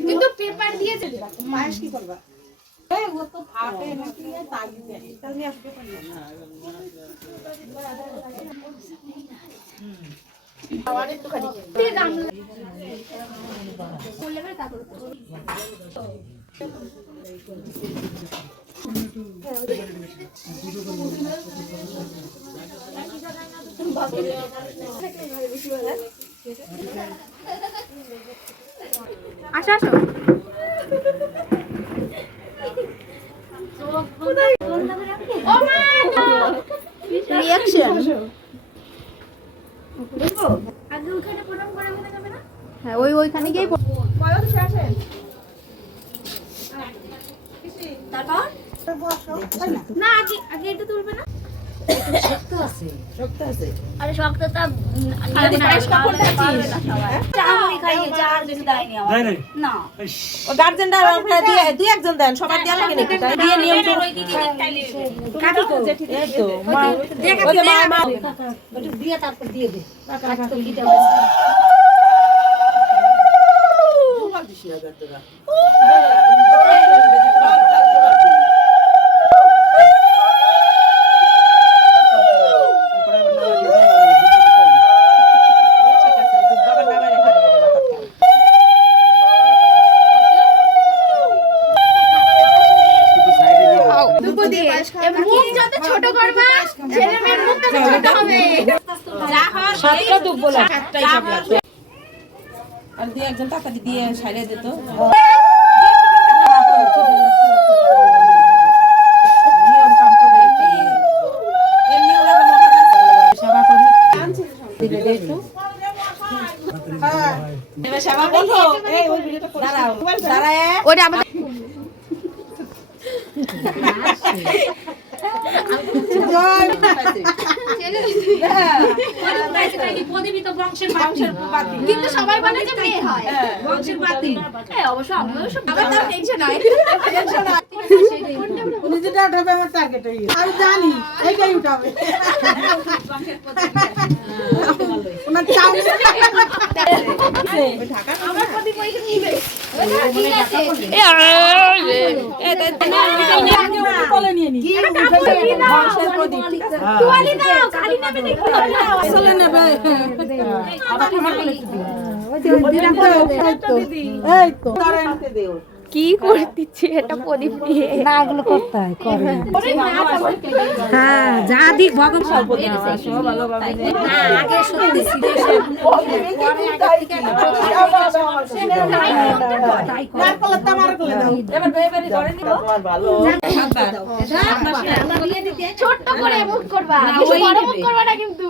কিন্তু পেপার দিয়ে মায়ের কি করবা এই ও তো ফাটে নাকি তাগি দেয় তাহলে আসবে পারি আসো আসো ও মা করা হয়ে? হ্যাঁ না গার্জেনরা আপনারা দিয়ে দুই একজন দেন সবার দেওয়া লাগে নাকি? তাই দিয়ে নিয়ম করে কাটি তো এই তো মা। ওই মা মা। দিয়ে তারপর দিয়ে দে। দিয়ে। মুখ যত ছোট করবা ছেলে মেয়ের মুখ তত ছোট হবে। সাতটা সাতটাই সব আর দুই একজন টাকা দিয়ে সাইরে দিত হ্যাঁ। দাঁড়ায় ওটা আমাদের কিন্তু সবাই বলে যে মেয়ে হয় হ্যাঁ অবশ্য আমিও সব টেনশন হয় উনি যেটা উঠাবে আমার টার্গেট আমি জানি এইটাই উঠাবে ওনার চাউনি আমার প্রতি পয়সা নিবে ঠিক আছে নি বংশের প্রদীপ ঠিক আছে? তুয়ালি দাও কালি নেবে দেখো আসলে নেবে। আবার আমার বলে দিও এই তো তারা আনতে কি করতেছি এটা প্রদীপ নিয়ে? না এগুলো করতে হয় করে। হ্যাঁ যা দিক ভগবান। সব আগে সত্যি ধরে নিব। ছোট্ট করে মুখ করবা। মুখ করবা না কিন্তু।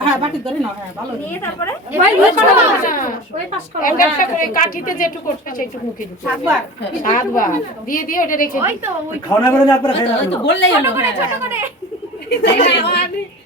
হ্যাঁ হ্যাঁ করে। কাঠিতে যেটুকু করতেছে একটু মুখে সাতবার। সাতবার। দিয়ে দিয়ে ওটা রেখে বললেই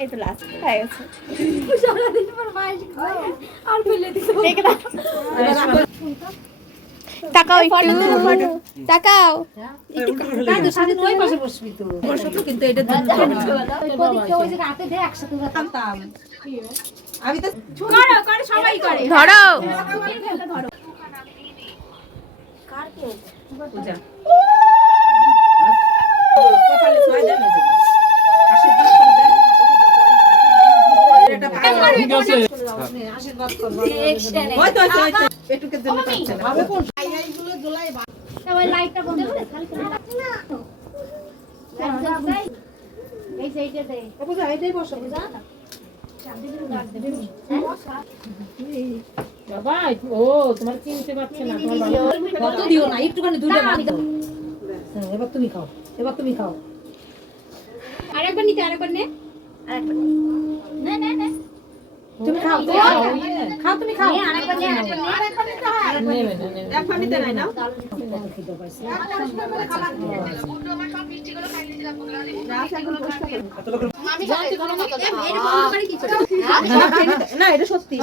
এই তো লাস্ট হয়ে গেছে। দেখে দাও। তাকাও একটু। তাকাও তাই তো সাথে তুই পাশে বসবি তো কিন্তু এটা আমি তো করো করো সবাই করে ধরো। পূজা। কপালে ছয় দেন এই যে। আশীর্বাদ করে দেন, এটা ভালো। আশীর্বাদ করব ওই তো, ওই তো, ওই তো। পেটুকের জন্য কাঁদছে না। ওই লাইটটা বন্ধ করে খালি করে এই সাইডে দে পূজা এইটাই বসো পূজা বাবা ও তোমার চিনতে পারছে না কত দিও না একটুখানি দুধে দাও এবার তুমি খাও এবার তুমি খাও আরেকবার নিতে আরেকবার নে আরেকবার নে নে নে খাও তুমি খাও খাও। তুমি খাও। নে? এটা সত্যি।